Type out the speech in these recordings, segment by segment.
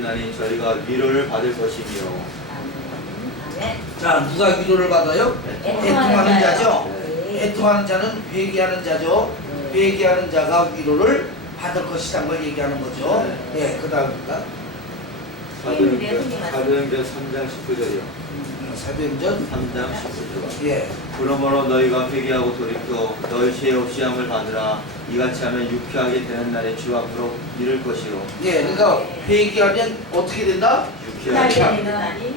하나님 저희가 위로를 받을 것이며. 자, 누가 위로를 받아요? 애통하는 자죠. 네. 애통하는 자는 회개하는 자죠. 회개하는 자가 위로를 받을 것이라는 걸 얘기하는 거죠. 네. 그 다음입니다. 사도행전 3장 19절이요. 사도행전 3장 19절. 예. 그러므로 너희가 회개하고 돌이켜 너희 죄 없이 함을 받으라. 이같이 하면 유쾌하게 되는 날에 주 앞으로 이를 것이요. 예, 그러니까 회개하면 어떻게 된다? 유쾌하게.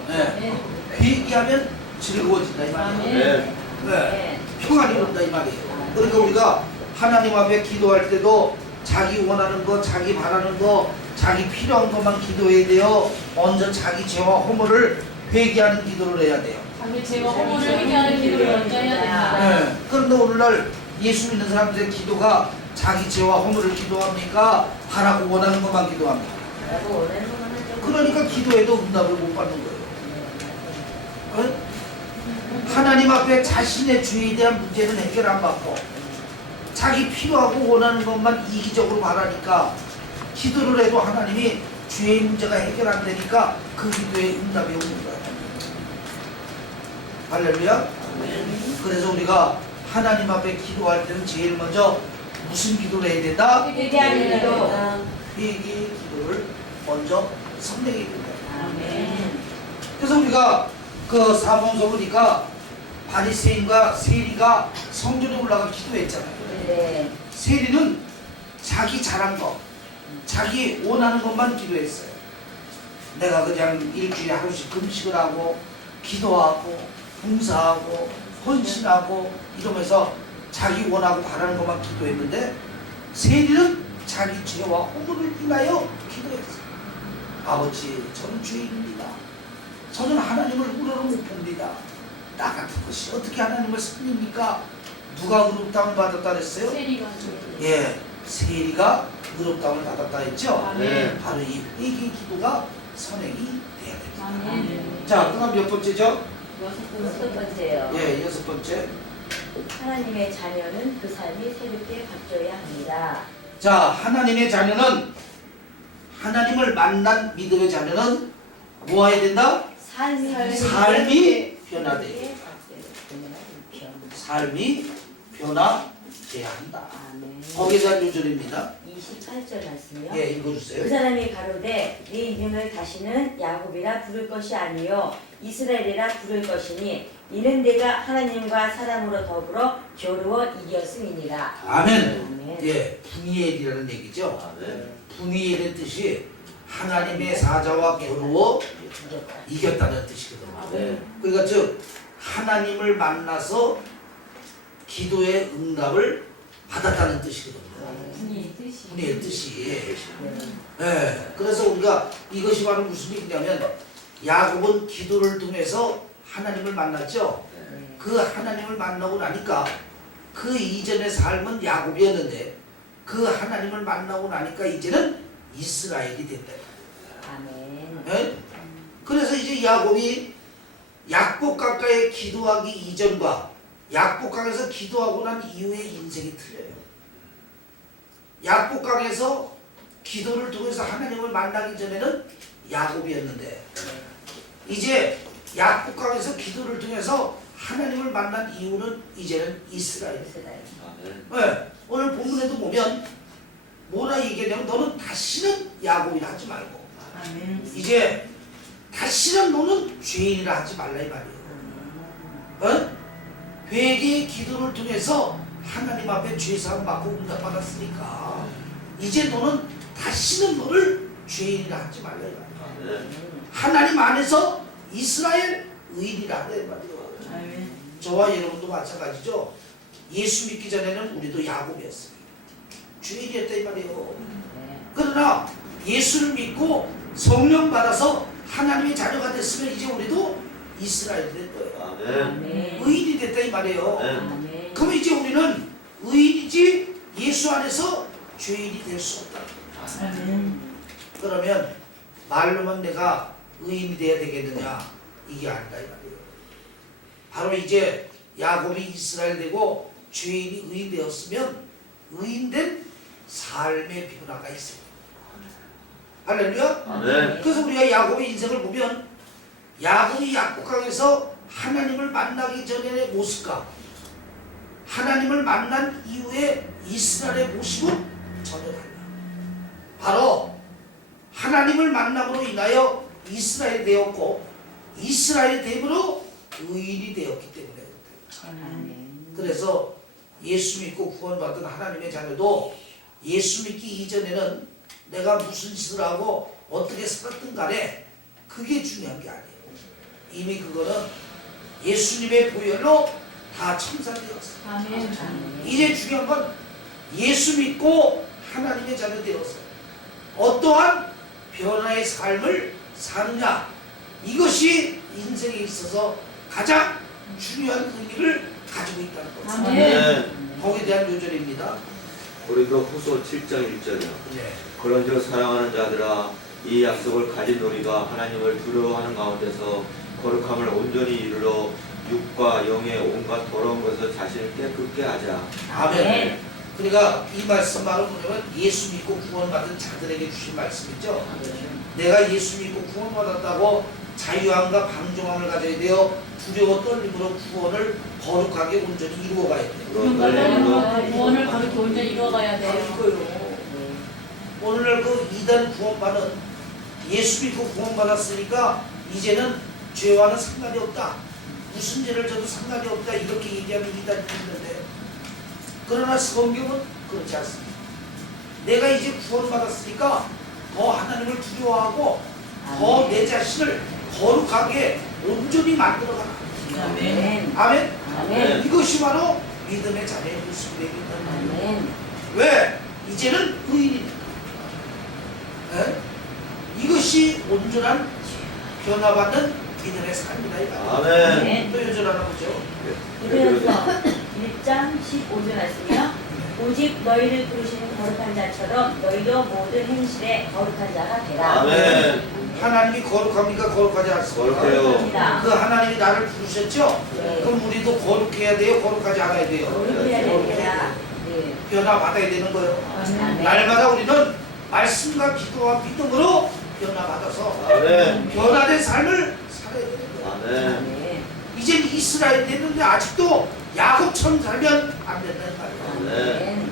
예. 회개하면 즐거워진다 이 말이에요. 네. 네. 평안이 온다 이 말이에요. 그러니까 우리가 하나님 앞에 기도할 때도 자기 원하는 거, 자기 바라는 거, 자기 필요한 것만 기도해야 돼요. 먼저 자기 죄와 허물을 회개하는 기도를 해야 돼요. 자기 죄와 허물을 회개하는 기도를 먼저 해야 된다. 네. 그런데 오늘날 예수 믿는 사람들의 기도가 자기 죄와 허물을 기도합니까? 바라고 원하는 것만 기도합니까? 그러니까 기도해도 응답을 못 받는 거예요. 네? 하나님 앞에 자신의 죄에 대한 문제는 해결 안 받고 자기 필요하고 원하는 것만 이기적으로 바라니까 기도를 해도 하나님이 죄의 문제가 해결 안 되니까 그 기도에 응답이 오는 거예요. 할렐루야. 그래서 우리가 하나님 앞에 기도할 때는 제일 먼저 무슨 기도를 해야 된다? 회개하는 기도. 회개의 기도를 먼저 선택해야 된다. 아멘. 그래서 우리가 그 사본서 보니까 바리새인과 세리가 성전에 올라가 기도했잖아요. 네. 세리는 자기 잘한 거, 자기 원하는 것만 기도했어요. 내가 그냥 일주일에 하루씩 금식을 하고 기도하고 봉사하고 헌신하고 이러면서 자기 원하고 바라는 것만 기도했는데 세리는 자기 죄와 허물을 인하여 기도했어요. 아버지, 저는 죄인입니다. 저는 하나님을 우러러 못 봅니다. 나 같은 것이 어떻게 하나님을 섬깁니까? 누가 의롭다함을 받았다 그랬어요? 세리가. 예, 세리가 의롭다함을 받았다 했죠? 네. 바로 이 회개의 기도가 선행이 돼야 됩니다. 아멘. 자, 그럼 몇 번째죠? 여섯 번째요. 예, 여섯 번째. 하나님의 자녀는 그 삶이 새롭게 바뀌어야 합니다. 자, 하나님의 자녀는 하나님을 만난 믿음의 자녀는 뭐 해야 된다? 삶이 변화돼요. 삶이 변화돼야 한다. 아멘. 거기에 대한 요절입니다. 28절 말씀이요. 예, 그 읽어주세요. 사람이 가로되 네 이름을 다시는 야곱이라 부를 것이 아니요 이스라엘이라 부를 것이니 이는 내가 하나님과 사람으로 더불어 겨루어 이겼음이니라. 아멘. 아멘. 예, 분이엘이라는 얘기죠. 아, 네. 분이엘의 뜻이 하나님의 사자와 겨루어 이겼다는 뜻이거든요. 네. 그러니까 즉 하나님을 만나서 기도의 응답을 받았다는 뜻이거든요. 분이 뜻이. 분이엘 뜻이. 예. 그래서 우리가 이것이 바로 무슨 얘기냐면 야곱은 기도를 통해서 하나님을 만났죠. 그 하나님을 만나고 나니까 그 이전의 삶은 야곱이었는데 그 하나님을 만나고 나니까 이제는 이스라엘이 됐다. 아멘. 예? 그래서 이제 야곱이 약복강가에 기도하기 이전과 약복강에서 기도하고 난 이후의 인생이 틀려요. 약복강에서 기도를 통해서 하나님을 만나기 전에는 야곱이었는데 이제 약복강에서 기도를 통해서 하나님을 만난 이후는 이제는 이스라엘. 아, 네. 네, 오늘 본문에도 보면 뭐라 얘기하냐면 너는 다시는 야곱이라 하지 말고 아멘. 이제 다시는 너는 죄인이라 하지 말라 이 말이에요. 어? 회개의 기도를 통해서 하나님 앞에 죄사함 받고 응답받았으니까 이제 너는 다시는 너를 죄인이라 하지 말라 이 말이에요. 아, 네. 하나님 안에서 이스라엘 의인이라 하라 이 말이에요. 아멘. 저와 여러분도 마찬가지죠. 예수 믿기 전에는 우리도 야곱이었어요. 죄인이었다 이 말이에요. 그러나 예수를 믿고 성령 받아서 하나님의 자녀가 됐으면 이제 우리도 이스라엘이 될 거예요. 아, 네. 아멘. 의인이 됐다 이 말이에요. 네. 아멘. 그럼 이제 우리는 의인이지 예수 안에서 죄인이 될 수 없다. 아멘. 그러면 말로만 내가 의인이 돼야 되겠느냐? 이게 아니다 이 말이에요. 바로 이제 야곱이 이스라엘 되고 죄인이 의인 되었으면 의인된 삶의 변화가 있습니다. 할렐루야. 아멘. 그래서 우리가 야곱의 인생을 보면 야곱이 약국강에서 하나님을 만나기 전의 모습과 하나님을 만난 이후에 이스라엘의 모습은 전혀 달라. 바로 하나님을 만남으로 인하여 이스라엘이 되었고 이스라엘이 됨으로 의인이 되었기 때문에 그렇다. 그래서 예수 믿고 구원받은 하나님의 자녀도 예수 믿기 이전에는 내가 무슨 짓을 하고 어떻게 살았든 간에 그게 중요한 게 아니에요. 이미 그거는 예수님의 보혈로 다 청산되었어요. 아멘. 이제 중요한 건 예수 믿고 하나님의 자녀 되어서 어떠한 변화의 삶을 사느냐, 이것이 인생에 있어서 가장 중요한 의미를 가지고 있다는 거죠. 아멘. 거기에 대한 요절입니다. 고린도 후서 7장 1절이요. 네. 그런즉 사랑하는 자들아 이 약속을 가진 우리가 하나님을 두려워하는 가운데서 거룩함을 온전히 이루러 육과 영의 온갖 더러운 것을 자신을 깨끗게 하자. 아멘. 그러니까 이 말씀만은 뭐냐면 예수 믿고 구원받은 자들에게 주신 말씀이죠. 내가 예수 믿고 구원받았다고 자유함과 방종함을 가져야 돼요. 두려워 떨림으로 구원을 거룩하게 온전히 이루어가야 돼요. 그런 떨림으로 구원을 그렇게 온전히 이뤄가야 바로 돼요. 이거요. 오늘날 그 이단 구원받은 예수 믿고 구원받았으니까 이제는 죄와는 상관이 없다. 무슨 죄를 져도 상관이 없다. 이렇게 얘기하는 이단이 있는데 그러나 성경은 그렇지 않습니다. 내가 이제 구원받았으니까 더 하나님을 두려워하고 더 내 자신을 거룩하게 온전히 만들어가라. 아멘. 아멘. 아멘. 이것이 바로 믿음의 자녀의 모습이 되겠다. 아멘. 왜? 이제는 의인이니까. 예? 이것이 온전한 변화받는 믿음의 삶이다. 이 말이에요. 아멘. 또 요절 하나 보죠. 그래서 1장 15절 말씀이요. 오직 너희를 부르시는 거룩한 자처럼 너희도 모든 행실에 거룩한 자가 되라. 아멘. 하나님이 거룩합니까? 거룩하지 않습니까? 거룩해요. 거룩합니다. 그 하나님이 나를 부르셨죠? 네. 그럼 우리도 거룩해야 돼요? 거룩하지 않아야 돼요? 거룩해야 됩니다. 네. 변화받아야 되는 거예요. 아멘. 날마다 우리는 말씀과 기도와 믿음으로 변화받아서 아멘. 변화된 삶을 살아야 되는 거예요. 아멘. 아멘. 이제 이스라엘이 됐는데 아직도 야곱처럼 살면 안 된다는 말이에요. 아멘.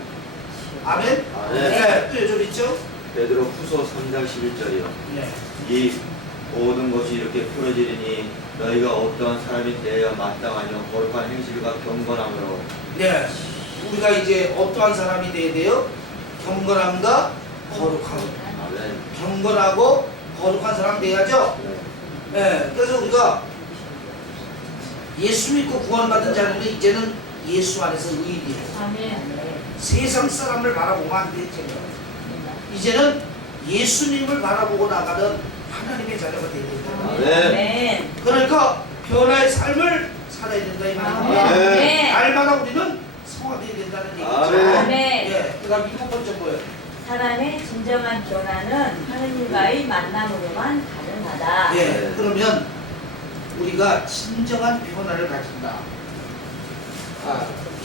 아멘? 아멘. 네, 또 요절 있죠? 베드로 후서 3장 11절이요. 네. 이 모든 것이 이렇게 풀어지리니 너희가 어떠한 사람이 되어야 마땅하며 거룩한 행실과 경건함으로. 네. 우리가 이제 어떠한 사람이 돼야 돼요? 경건함과 거룩함. 아멘. 경건하고 거룩한 사람 돼야죠? 네. 네. 그래서 우리가 예수 믿고 구원받은 자는 이제는 예수 안에서 의인이에요. 아멘. 세상 사람을 바라보면 안 되죠. 이제는 예수님을 바라보고 나가는 하나님의 자녀가 되야 된다. 아멘. 아멘. 그러니까 변화의 삶을 살아야 된다 이 말입니다. 아멘. 날마다 우리는 성화되어야 된다는 얘기죠. 아멘. 아멘. 예, 그다음 7번째 뭐예요? 사람의 진정한 변화는 하느님과의 만남으로만 가능하다. 예, 그러면 우리가 진정한 변화를 가진다.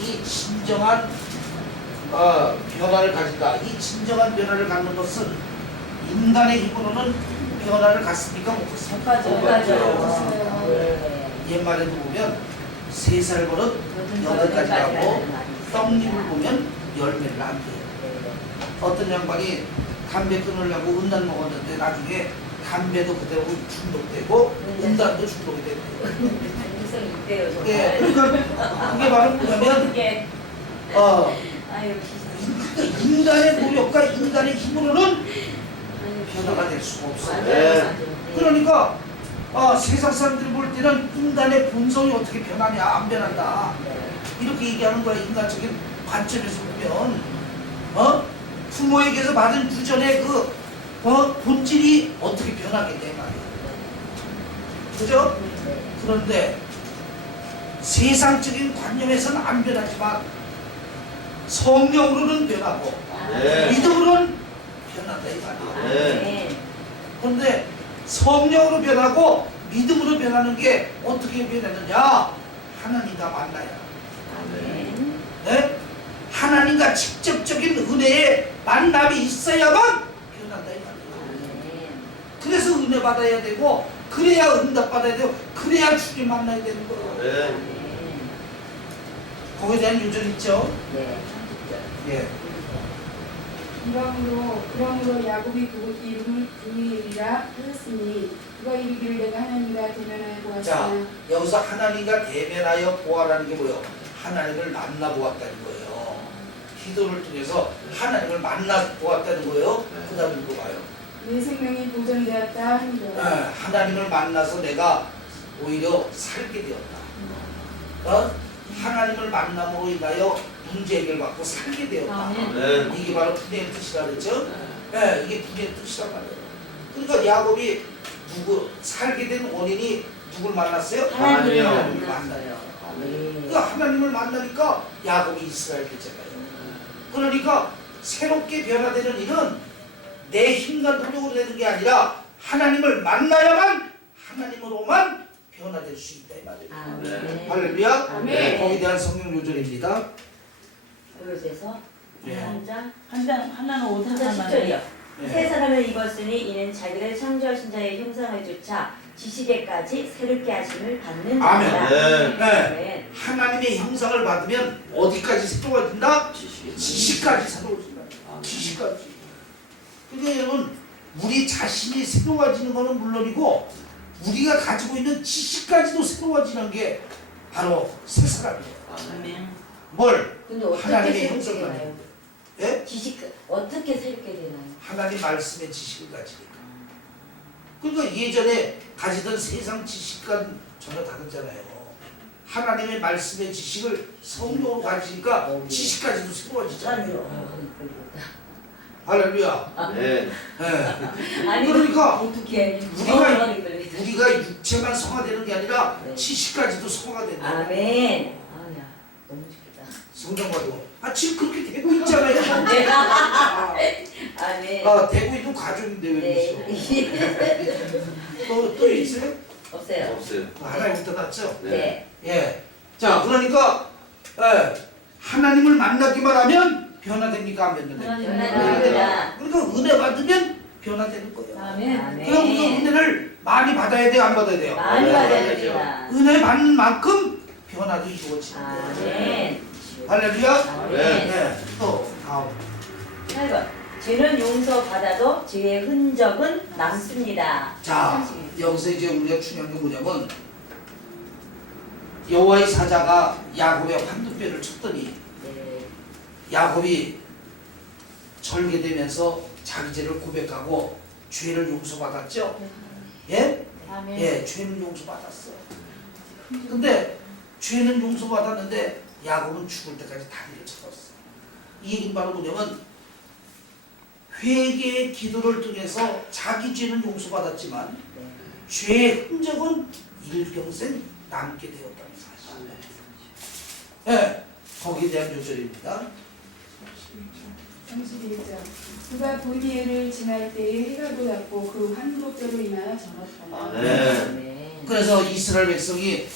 이 진정한 변화를 가진다. 이 진정한 변화를 갖는 것은 인간의 힘으로는 변화를 갖습니까? 못 갖습니까? 못 맞아요. 네. 옛말에도 보면 3살 버릇 8가지 가고 떡잎을 보면 열매를 안 돼요. 어떤 양반이 담배 끊으려고 은단 먹었는데 나중에 담배도 그대로 중독되고 은단도 중독이 되고. 가능성 있대요, 정말. 예, 그러니까 그게 바로 뭐냐면 어떻게? 아유, 그러니까 인간의 노력과 인간의 힘으로는 변화가 될 수가 없어요. 네. 그러니까 세상 사람들이 볼 때는 인간의 본성이 어떻게 변하냐, 안 변한다 이렇게 얘기하는 거야. 인간적인 관점에서 보면 부모에게서 받은 유전의 그 본질이 어떻게 변하겠냐 말이야. 그죠? 그런데 세상적인 관념에서는 안 변하지만 성령으로는 변하고 네. 믿음으로는 변한다 이 말이야. 네. 그런데 성령으로 변하고 믿음으로 변하는 게 어떻게 변하느냐? 하나님과 만나야. 아멘. 네? 하나님과 직접적인 은혜의 만남이 있어야만 변한다 이 말이야. 그래서 은혜 받아야 되고 그래야 응답 받아야 되고 그래야 주님 만나야 되는 거예요. 아멘. 거기에 대한 요절 있죠? 네. 예. 그러므로 야곱이 그 이름을 그이라 하였으니 그가 이르기를 내가 하나님과 대면하여 자, 보았으나 여기서 하나님과 대면하여 보아라는 게 뭐예요? 하나님을 만나 보았다는 거예요. 기도를 통해서 하나님을 만나 보았다는 거예요. 그 다음 읽어봐요. 내 생명이 보존되었다 하니라. 하나님을 만나서 내가 오히려 살게 되었다. 하나님을 만남으로 인하여 문제 해결받고 살게 되었다. 아멘. 이게 바로 분의 뜻이라 그랬죠? 네, 이게 분의 뜻이란 말이에요. 그러니까 야곱이 살게 된 원인이 누굴 만났어요? 하나님을 하나님을 만났어요. 네. 그러니까 하나님을 만나니까 야곱이 이스라엘 되잖아요. 그러니까 새롭게 변화되는 일은 내 힘과 노력으로 되는 게 아니라 하나님을 만나야만 하나님으로만 변화될 수 있다 이 말이에요. 아멘. 할렐루야. 아멘. 거기에 대한 성경 요절입니다. 그래서 예. 한장 하나는 5장 10절이요. 예. 새 사람을 입었으니 이는 자기를 창조하신 자의 형상을 쫓아 지식에까지 새롭게 하심을 받는 아멘. 자라. 네. 네. 하나님의 형상을 받으면 어디까지 새로워진다? 지식이. 지식까지 새로워진다. 지식까지. 그러니까 여러분 우리 자신이 새로워지는 것은 물론이고 우리가 가지고 있는 지식까지도 새로워지는 게 바로 새 사람이에요. 아멘. 뭘? 근데 어떻게 하나님의 새롭게 형상을 되나요? 예? 지식 어떻게 새롭게 되나요? 하나님 말씀의 지식을 가지니까. 그러니까 예전에 가지던 세상 지식과는 전혀 다르잖아요. 하나님의 말씀의 지식을 성령으로 가지니까 지식까지도 새로워지잖아요. 할렐루야. 아멘. 예. 아니 그러니까 어떻게 우리가 육체만 성화되는 게 아니라 네. 지식까지도 성화가 된다. 아멘. 아야 너무 좋다. 성경 봐도 지금 그렇게 되고 있잖아요. 아멘. 되고 있는 과정인데 왜 네. 그러세요? 또 있어요? 없어요. 없어요. 하나님부터 났죠? 네. 예. 자, 그러니까 하나님을 만나기만 하면 변화됩니까? 안 변화됩니까? 변화됩니다. 그러니까 은혜 받으면 변화되는 거예요. 아멘. 그럼 그 은혜를 많이 받아야 돼요? 안 받아야 돼요? 많이 네. 받아야 됩니다. 은혜 받는 만큼 변화도 이루어지는 거예요. 아멘. 할렐루야. 아멘. 네. 또 다음. 8번. 죄는 용서받아도 죄의 흔적은 남습니다. 자, 여기서 이제 우리가 중요한 게 뭐냐면 여호와의 사자가 야곱의 환두뼈를 쳤더니 네. 야곱이 절개되면서 자기 죄를 고백하고 죄를 용서받았죠? 예? 아멘. 예, 죄는 용서받았어. 근데 죄는 용서받았는데 야곱은 죽을 때까지 다리를 쳤었어. 이 얘기는 바로 뭐냐면 회개의 기도를 통해서 자기 죄는 용서받았지만 네. 죄의 흔적은 일평생 남게 되었다는 사실. 예, 거기에 대한 요절입니다. 31절 그가 분이엘을 지날 때에 해가 돋았고 그 환도뼈로 인하여 절었다. 네. 아멘. 그래서 이스라엘 백성이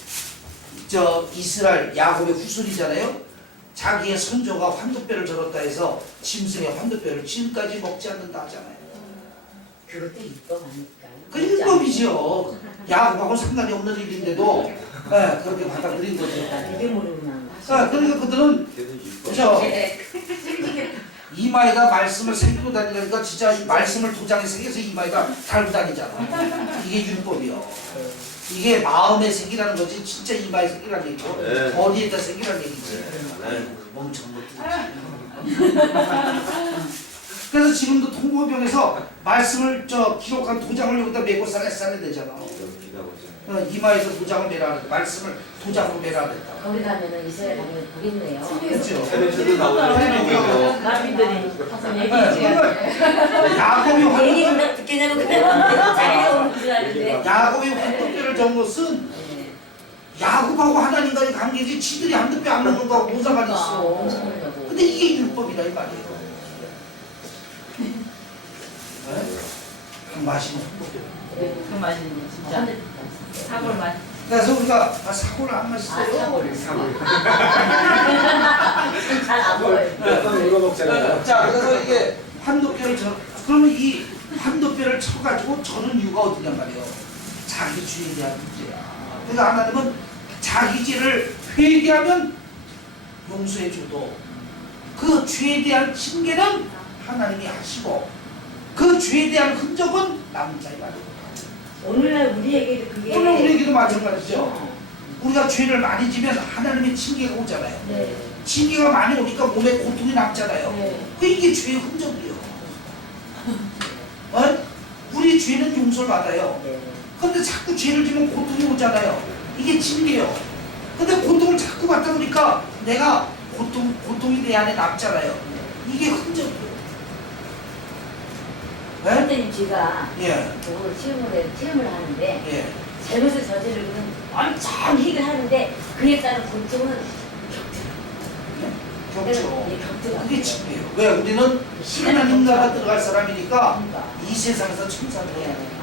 이스라엘 야곱의 후손이잖아요. 자기의 선조가 환도뼈를 절었다 해서 짐승의 환도뼈를 지금까지 먹지 않는다 하잖아요. 그것도 율법 아닐까요? 그 율법이죠. 야곱하고 상관이 없는 일인데도 그렇게 받아들인 거죠. 되게 모르구나. 그러니까 그들은 걔는 율법. 그죠? 네. 이마에다 말씀을 새기고 다니니까 진짜 말씀을 도장에 새겨서 이마에다 달고 다니잖아. 이게 율법이요. 이게 마음에 새기라는 거지 진짜 이마에 새기라는 얘기고 네. 어디에다 새기라는 얘기지. 네. 멍청한 것들이지. 그래서 지금도 통보병에서 말씀을 기록한 도장을 여기다 메고 싸야 되잖아. 이마에서 도장을 매라 말씀을 도장으로 매라 그랬다. 거기 가면은 이스라엘 가면 보겠네요. 그렇죠. 텔레비전도 나오죠. 나비들이 가서 네, 얘기해 줘야 그러니까 야곱이 얘기 환 그냥 듣게 되면 자기가 오는 줄 아는데. 야곱이 환도뼈를 전 것은 네. 야곱하고 하나님과의 관계지 지들이 환도뼈 안 먹는 거하고 뭔 상관이 있어. 근데 이게 율법이다 이 말이에요. 그 맛이 환도뼈. 그 맛있는 진짜 사골 맛. 그래서 우리가 사고를 안 마시어요. 잘안 보여요. 자, 그래서 이게 환도뼈를 그러면 이 환도뼈 뼈를 쳐가지고 저는 이유가 어디냔 말이에요. 자기 죄에 대한 문제야. 그러니까 하나님은 자기 죄를 회개하면 용서해줘도 그 죄에 대한 징계는 하나님이 하시고 그 죄에 대한 흔적은 남은 자가 아니고 오늘날 우리에게도 그게 오늘 우리에게도 마찬가지죠. 우리가 죄를 많이 지면 하나님의 징계가 오잖아요. 네. 징계가 많이 오니까 몸에 고통이 남잖아요. 네. 그 이게 죄의 흔적이에요. 어? 우리 죄는 용서를 받아요. 네. 근데 자꾸 죄를 지면 고통이 오잖아요. 이게 징계예요. 근데 고통을 자꾸 받다 보니까 내가 고통이 내 안에 남잖아요. 이게 흔적이에요. 네? 선생님 제가 예, 그걸 체험을 하는데 예. 잘못을 저지르면 엄청 희를 하는데 그에 따른 고통은 겹죠. 예, 겹더라고요. 그게 징계예요. 왜? 우리는 하나님 나라 들어갈 사람이니까 이 세상에서 천사를 해야 돼요.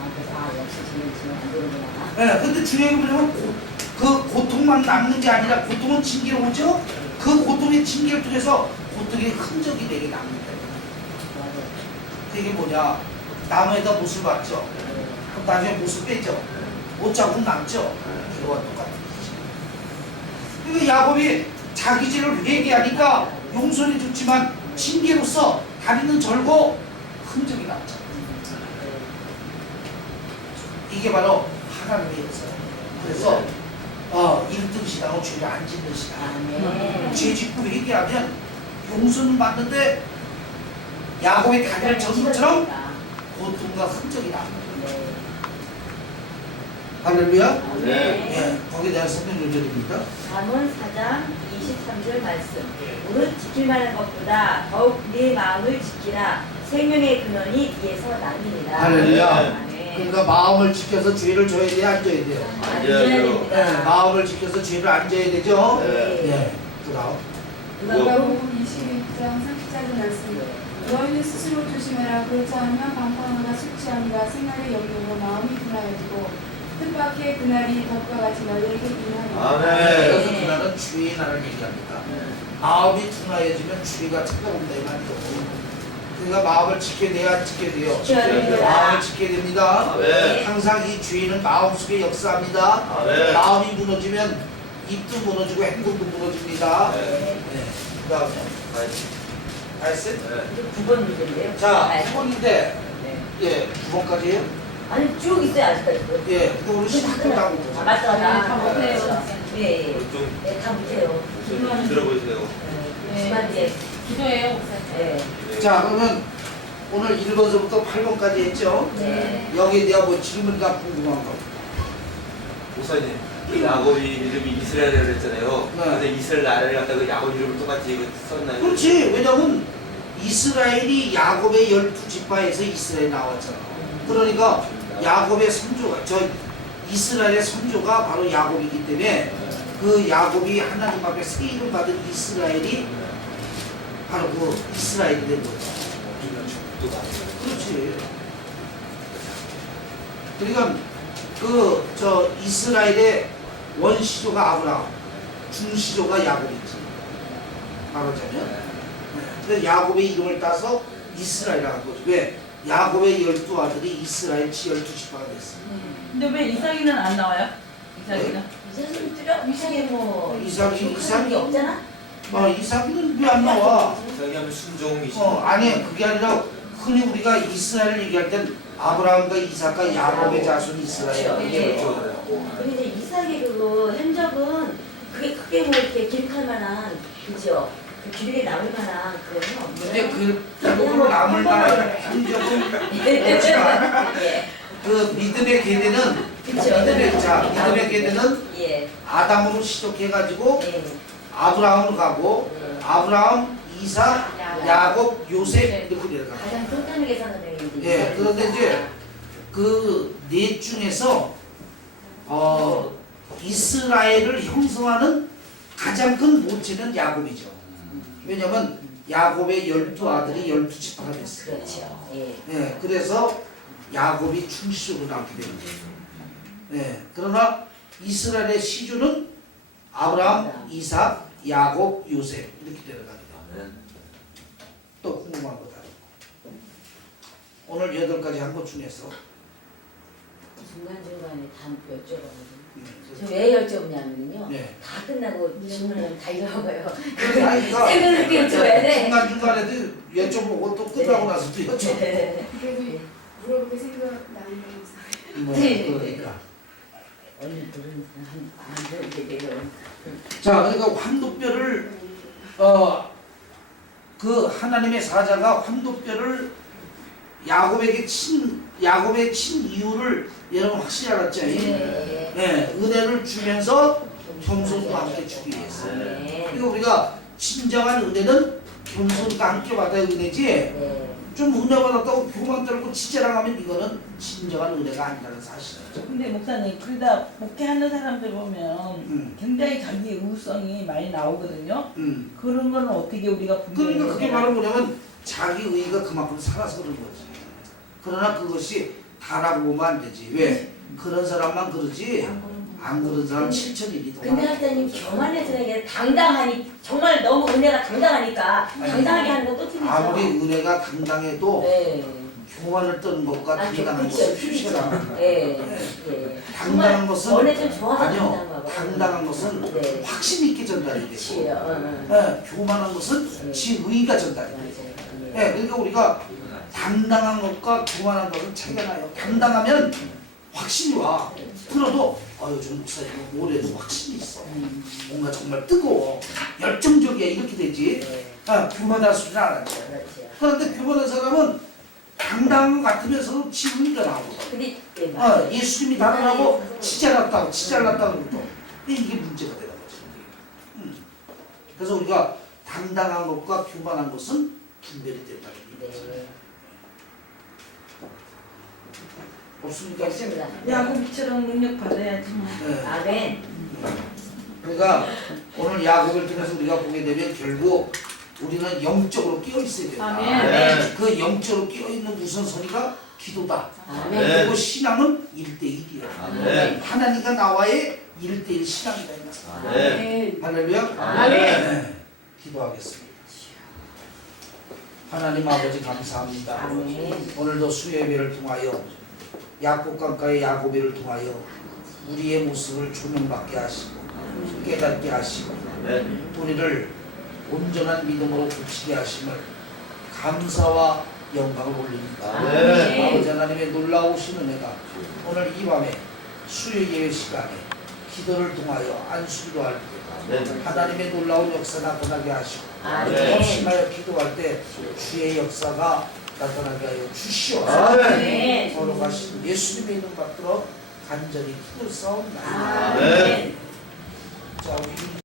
역시 지금 안 되는구나. 네, 근데 중요한 건 뭐냐면 그 고통만 남는 게 아니라 고통은 징계로 오죠? 그 고통의 징계를 통해서 고통의 흔적이 내게 남는다. 그게 뭐냐? 나무에다 못을 박죠? 그럼 나중에 못을 빼죠? 못 자국 남죠? 이거와 똑같은 거지. 그러니까 야곱이 자기 죄를 회개하니까 용서는 줬지만 징계로서 다리는 절고 흔적이 남죠. 이게 바로 하나님의 역사예요. 그래서 1등 신앙은 죄를 안 짓는 신앙. 죄 짓고 회개하면 용서는 받는데 야곱의 다리를 전 것처럼 고통과 흔적이 남는 거예요. 할렐루야. 네. 예, 거기에 대한 설명 요절입니다. 잠언 4장 23절 말씀. 무릇 지킬 만한 것보다 더욱 네 마음을 지키라. 생명의 근원이 이에서 나니라. 할렐루야. 아멘. 그러니까 마음을 지켜서 죄를 져야 돼요, 안 져야 돼요? 앉아야 됩니다. 네, 마음을 지켜서 죄를 안 져야 되죠? 네. 예, 그다음. 누가복음 22장 30절 말씀. 너희는 스스로 조심해라. 그렇지 않으면 방탕하거나 술취함이라 생활의 영역으로 마음이 둔하여지고 뜻밖의 그날이 덕과 같이 너희에게 임하리라. 아멘. 그래서 그날은 죄의 날을 얘기합니다. 마음이 둔하여지면 죄가 찾아온다 이 말이죠. 그러니까 마음을 지켜야 돼요, 안 지켜야 돼요? 지켜야 됩니다. 마음을 지켜야 됩니다. 아멘. 항상 이 죄는 마음속에 역사합니다. 아멘. 마음이 무너지면 입도 무너지고 행동도 무너집니다. 네. 네. 그다음에 알았어요? 네. 9번 문제인데요. 자, 네. 9번인데 네. 예, 9번까지예요? 아니 쭉 있어요 아직까지. 예, 그거 우리 10분 하고 아, 맞다. 다 못해요. 네. 좀 네, 다 못해요. 들어보세요. 네. 심한데. 기도해요, 목사님. 네. 자, 그러면 오늘 1번서부터 8번까지 했죠? 네. 여기에 대한 뭐 질문이나 궁금한 거. 목사님, 야곱이 이름이 이스라엘이라고 그랬잖아요. 네. 근데 이스라엘 나라를 갖다가 야곱 이름을 똑같이 이거 썼나요? 그렇지. 왜냐면 이스라엘이 야곱의 12지파에서 이스라엘이 나왔잖아. 그러니까 야곱의 선조가 이스라엘의 선조가 바로 야곱이기 때문에 그 야곱이 하나님 앞에 새 이름 받은 이스라엘이 바로 그 이스라엘이 된 거죠. 그렇지. 그러니까 이스라엘의 원시조가 아브라함, 중시조가 야곱이지. 말하자면. 그래서 야곱의 이름을 따서 이스라엘이라고 한 거죠. 왜? 야곱의 12아들이 이스라엘 12지파가 됐어. 근데 왜 이삭이는 안 나와요? 이삭이는? 이사님 뚜렷하게 뭐 이삭이 게 없잖아. 이삭이는 왜 안 나와? 이삭이 하면 순종이시. 아니 그게 아니라 흔히 우리가 이스라엘을 얘기할 땐 아브라함과 이삭과 야곱의 자손 이스라엘 이게 그렇죠. 그렇죠. 근데 이제 이삭의 그거 흔적은 그게 크게 뭐 이렇게 기록할 만한 그죠? 그 길게 남을 만한 그거는 없어요. 근데 그 기록으로 남을 만한 흔적은 없지만 예. 그 믿음의 계대는 그쵸. 믿음의 계대는 예. 아담으로 시작해가지고 예. 아브라함으로 가고 아브라함, 이삭, 야곱, 요셉 이렇게 내려가. 가장簡単 계산을 해요. 예, 그런데 이제 그 넷 중에서 이스라엘을 형성하는 가장 큰 모체는 야곱이죠. 왜냐면 야곱의 12아들이 12지파가 됐어요. 그렇죠. 예. 예, 그래서 야곱이 충시적으로 나오게 되는 거예요. 예, 그러나 이스라엘의 시조는 아브라함, 이삭, 야곱, 요셉 이렇게 내려갑니다. 또 궁금한 거 다른 거. 오늘 8가지 한 것 중에서 중간중간에 다 여쭤봐가지고. 네, 저 왜 여쭤보냐면요. 네. 다 끝나고 질문을 다 잃어버려요. 그러니까 생각을 여쭤봐야 돼. 중간중간에도 여쭤보고 또 끝나고 나서도 여쭤보고 네. 그래도 물어볼 생각나는 거 뭐 네. 그러니까 언니들은 안 그러게 돼요. 자 그러니까 환도뼈를 그 하나님의 사자가 환도뼈를 야곱에게 친 이유를 여러분 확실히 알았죠? 네. 네, 은혜를 주면서 겸손과 함께 주기 위해서. 네. 그러니까 우리가 진정한 은혜는 겸손과 함께 받아야 은혜지. 네. 좀 은혜 받았다고 교만 떨고 지자랑하면 이거는 진정한 은혜가 아니라는 사실이죠. 근데 목사님, 그러다 목회하는 사람들 보면 굉장히 자기 우성이 많이 나오거든요. 그런 거는 어떻게 우리가 분별해야 그러니까 그게 되나요? 바로 뭐냐면 자기 의의가 그만큼 살아서 그런 거지. 그러나 그것이 다라고 보면 안 되지. 왜? 그런 사람만 그러지 안 그런 사람 7천일이 더 근데 하나님 교만해서는 당당하니 정말 너무 은혜가 당당하니까 당당하게 하는 건 또 틀리죠. 아무리 은혜가 당당해도 네. 교만을 떠는 것과 당당한 것은 표시가 네. 네. 당당한 것은 원래 좀 좋아서 아니요. 당당한 거 당당한 것은 네. 확신 있게 전달이 되고 그치요. 교만한 것은 지의가 전달이 돼요. 맞아요. 네, 그러니까 우리가 당당한 것과 교만한 것은 차이가 나요. 당당하면 확신이 와. 들어도 저 목사님 올해도 확신이 있어. 뭔가 정말 뜨거워. 열정적이야. 이렇게 되지. 네. 교만할 수는 않아요. 그렇죠. 그런데 교만한 사람은 당당한 것 같으면서도 지의가 나오거든. 근데 네, 맞아요. 예수님이 다르라고 치잘났다고 그러고 이게 문제가 되는 거지. 그래서 우리가 당당한 것과 교만한 것은 분별이 된다는 얘기죠. 네. 없습니까? 없습니다. 야곱처럼 능력 받아야지 뭐. 네. 아멘. 그러니까 오늘 야곱을 통해서 우리가 보게 되면 결국 우리는 영적으로 끼어 있어야 된다. 아멘. 그 영적으로 끼어 있는 우선순위가 기도다. 아멘. 그리고 신앙은 1대1이야. 아멘. 하나님과 나와의 1대1 신앙이다. 네. 할렐루야. 아멘. 네. 기도하겠습니다. 하나님 아버지 감사합니다. 아멘. 오늘도 수예배를 통하여 야곱강가의 야곱이를 통하여 우리의 모습을 조명받게 하시고 깨닫게 하시고 네. 우리를 온전한 믿음으로 굳히게 하심을 감사와 영광을 올립니다. 아멘. 아버지 하나님의 놀라우신 은혜가 오늘 이 밤에 수요 예배 시간에 기도를 통하여 안수기도 할 때 네. 하나님의 놀라운 역사 나타나게 하시고 아멘. 합심하여 기도할 때 주의 역사가 나타나게 하여 주시옵소서. 아멘. 걸어가신 예수님의 이름 받들어 간절히 기도 싸움니다. 아멘.